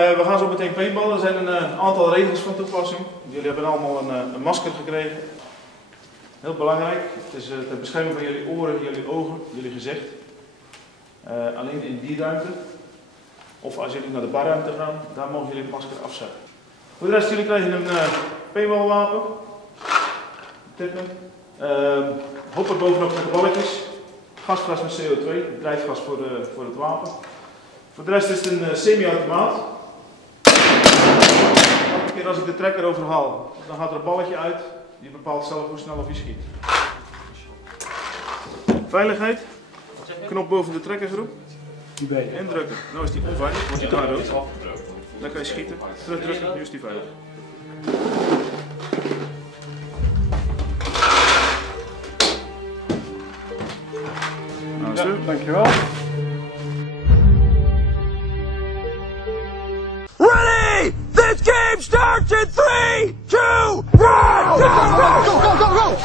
We gaan zo meteen paintballen. Er zijn een aantal regels van toepassing. Jullie hebben allemaal een masker gekregen. Heel belangrijk. Het is ter bescherming van jullie oren, jullie ogen, jullie gezicht. Alleen in die ruimte. Of als jullie naar de barruimte gaan, daar mogen jullie het masker afzetten. Voor de rest, jullie krijgen een paintballwapen. Tippen. Hopper bovenop met de balletjes. Gasfles met CO2, drijfgas voor het wapen. Voor de rest is het een semi-automaat. Elke keer als ik de trekker overhaal, dan gaat er een balletje uit. Je bepaalt zelf hoe snel of je schiet. Veiligheid. Knop boven de trekkersgroep. Indrukken. Nou is die onveilig, wordt die daar rood. Dan kan je schieten. Terugdrukken, nu is die veilig. Nou, zo. Dankjewel. Ready! This game starts in 3, 2, 1! Go, go, go, go, go!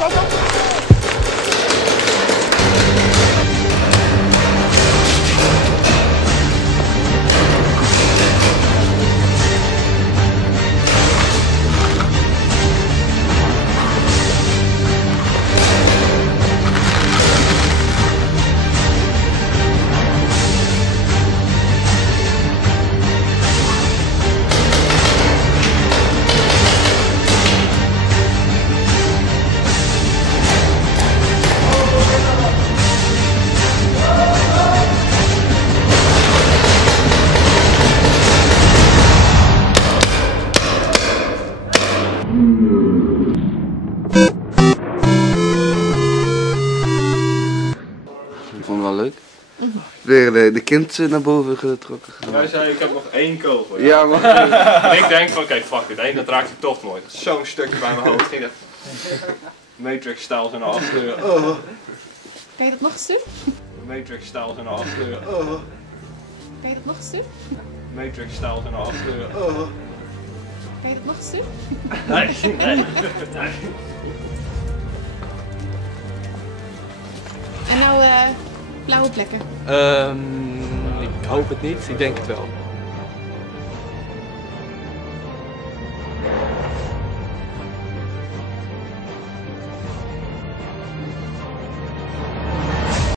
Ik vond het wel leuk. Weer de kind naar boven getrokken. Hij zei, ik heb nog 1 kogel. Ja, man. En ik denk van, oké, fuck it, dat raakt hij toch nooit. Zo'n stukje bij mijn hoofd ging dat Matrix-stijl zo naar achteren. Kan je dat nog een stuk? Matrix-stijl zo naar achteren. Kan je dat nog een stuk? Matrix-stijl zo naar achteren. Kan je dat nog een stuk? Nee. En nou blauwe plekken. Ik hoop het niet, ik denk het wel.